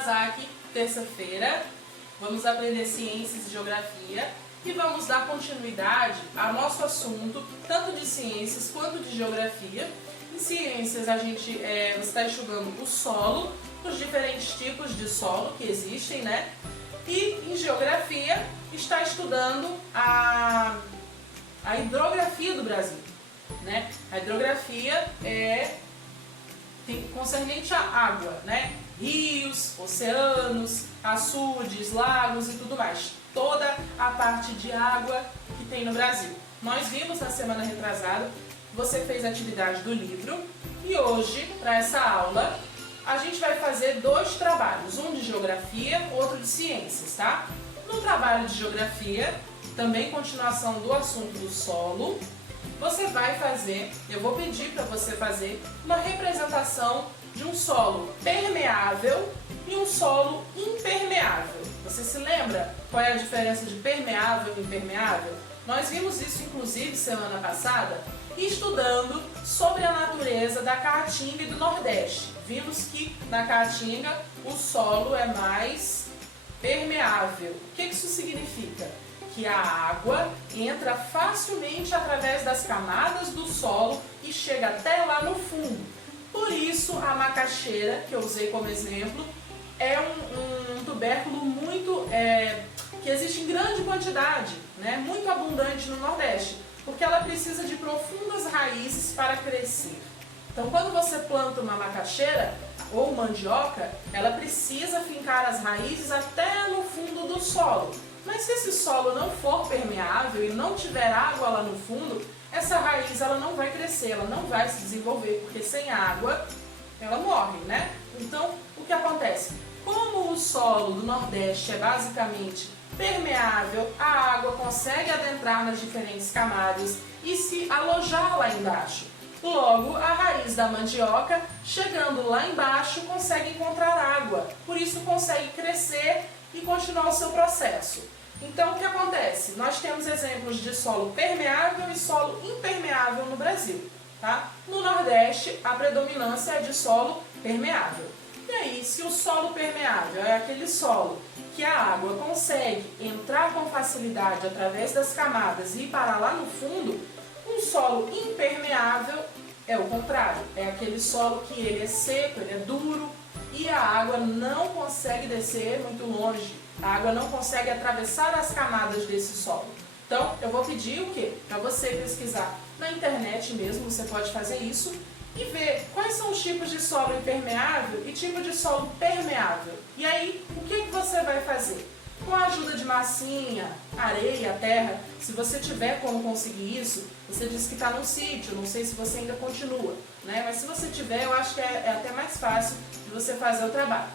Miyazaki, terça-feira. Vamos aprender ciências e geografia e vamos dar continuidade ao nosso assunto, tanto de ciências quanto de geografia. Em ciências, você está estudando o solo, os diferentes tipos de solo que existem, né? E em geografia, está estudando a hidrografia do Brasil, né? A hidrografia é concernente à água, né? Rios, oceanos, açudes, lagos e tudo mais. Toda a parte de água que tem no Brasil. Nós vimos na semana retrasada, você fez a atividade do livro e hoje, para essa aula, a gente vai fazer dois trabalhos, um de geografia, outro de ciências, tá? No trabalho de geografia, também continuação do assunto do solo, você vai fazer, eu vou pedir para você fazer uma representação de um solo permeável e um solo impermeável. Você se lembra qual é a diferença de permeável e impermeável? Nós vimos isso inclusive semana passada, estudando sobre a natureza da Caatinga e do Nordeste. Vimos que na Caatinga o solo é mais permeável. O que isso significa? Que a água entra facilmente através das camadas do solo e chega até lá no fundo. Por isso a macaxeira, que eu usei como exemplo, é um tubérculo muito que existe em grande quantidade, né? Muito abundante no Nordeste, porque ela precisa de profundas raízes para crescer. Então, quando você planta uma macaxeira ou mandioca, ela precisa fincar as raízes até no fundo do solo. Mas se esse solo não for permeável e não tiver água lá no fundo, essa raiz ela não vai crescer, ela não vai se desenvolver, porque sem água ela morre, né? Então, o que acontece? Como o solo do Nordeste é basicamente permeável, a água consegue adentrar nas diferentes camadas e se alojar lá embaixo. Logo, a raiz da mandioca, chegando lá embaixo, consegue encontrar água, por isso consegue crescer e continuar o seu processo. Então, o que acontece? Nós temos exemplos de solo permeável e solo impermeável no Brasil, tá? No Nordeste, a predominância é de solo permeável. E aí, se o solo permeável é aquele solo que a água consegue entrar com facilidade através das camadas e ir parar lá no fundo, um solo impermeável é o contrário. É aquele solo que ele é seco, ele é duro e a água não consegue descer muito longe. A água não consegue atravessar as camadas desse solo. Então, eu vou pedir o quê? Para você pesquisar na internet mesmo, você pode fazer isso e ver quais são os tipos de solo impermeável e tipo de solo permeável. E aí, o que você vai fazer? Com a ajuda de massinha, areia, terra, se você tiver como conseguir isso, você disse que está num sítio, não sei se você ainda continua, né? Mas se você tiver, eu acho que é até mais fácil de você fazer o trabalho.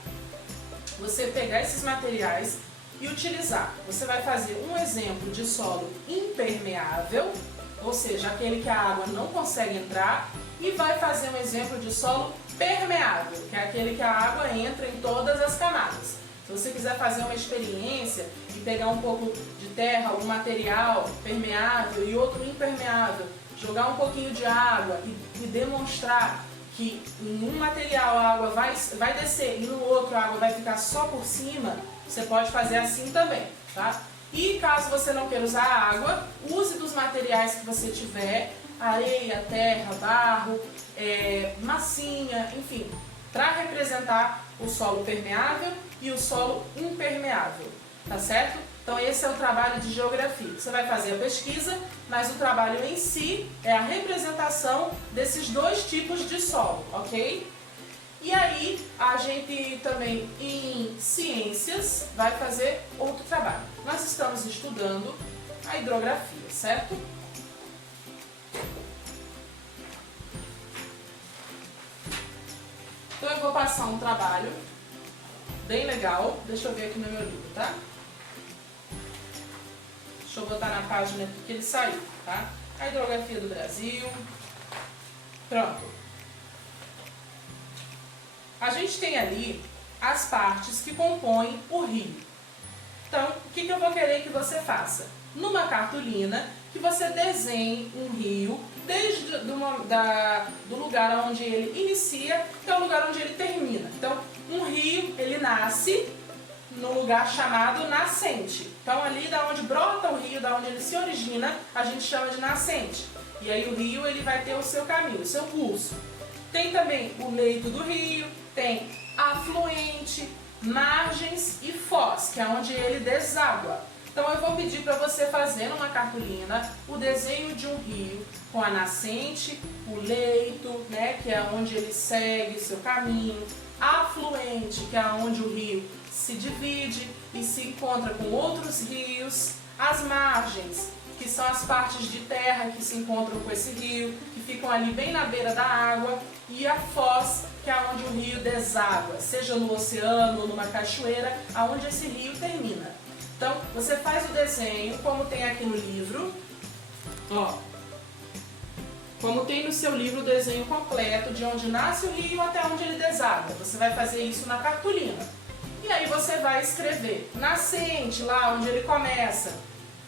Você pegar esses materiais e utilizar. Você vai fazer um exemplo de solo impermeável, ou seja, aquele que a água não consegue entrar, e vai fazer um exemplo de solo permeável, que é aquele que a água entra em todas as camadas. Se você quiser fazer uma experiência e pegar um pouco de terra, algum material permeável e outro impermeável, jogar um pouquinho de água e demonstrar que em um material a água vai descer e no outro a água vai ficar só por cima, você pode fazer assim também, tá? E caso você não queira usar água, use dos materiais que você tiver, areia, terra, barro, massinha, enfim, para representar o solo permeável e o solo impermeável, tá certo? Então esse é o trabalho de geografia. Você vai fazer a pesquisa, mas o trabalho em si é a representação desses dois tipos de solo, ok? E aí a gente também em ciências vai fazer outro trabalho. Nós estamos estudando a hidrografia, certo? Então eu vou passar um trabalho bem legal, deixa eu ver aqui no meu livro, tá? Deixa eu botar na página que ele saiu, tá? A hidrografia do Brasil. Pronto. A gente tem ali as partes que compõem o rio. Então, o que eu vou querer que você faça? Numa cartolina, que você desenhe um rio desde do lugar onde ele inicia até o lugar onde ele termina. Então, um rio, ele nasce no lugar chamado nascente. Então ali da onde brota o rio, da onde ele se origina, a gente chama de nascente. E aí o rio ele vai ter o seu caminho, o seu curso. Tem também o leito do rio, tem afluente, margens e foz, que é onde ele deságua. Então eu vou pedir para você fazer numa cartolina o desenho de um rio com a nascente, o leito, né, que é onde ele segue o seu caminho, afluente, que é onde o rio se divide e se encontra com outros rios, as margens, que são as partes de terra que se encontram com esse rio, que ficam ali bem na beira da água, e a foz, que é onde o rio deságua, seja no oceano ou numa cachoeira, aonde esse rio termina. Então, você faz o desenho, como tem aqui no livro, ó, como tem no seu livro o desenho completo de onde nasce o rio até onde ele deságua. Você vai fazer isso na cartolina. E aí você vai escrever nascente, lá onde ele começa,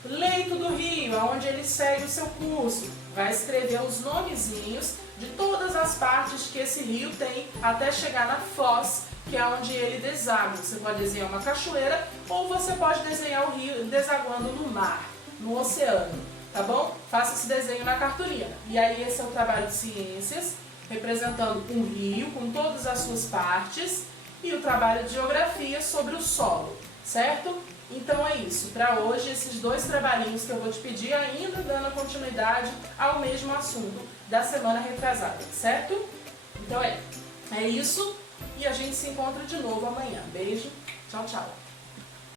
leito do rio, onde ele segue o seu curso. Vai escrever os nomezinhos de todas as partes que esse rio tem até chegar na foz, que é onde ele deságua. Você pode desenhar uma cachoeira ou você pode desenhar o rio desaguando no mar, no oceano, tá bom? Faça esse desenho na cartolina. E aí esse é o trabalho de ciências, representando um rio com todas as suas partes, e o trabalho de geografia sobre o solo, certo? Então é isso, para hoje esses dois trabalhinhos que eu vou te pedir, ainda dando continuidade ao mesmo assunto da semana retrasada, certo? Então é isso, e a gente se encontra de novo amanhã. Beijo, tchau, tchau!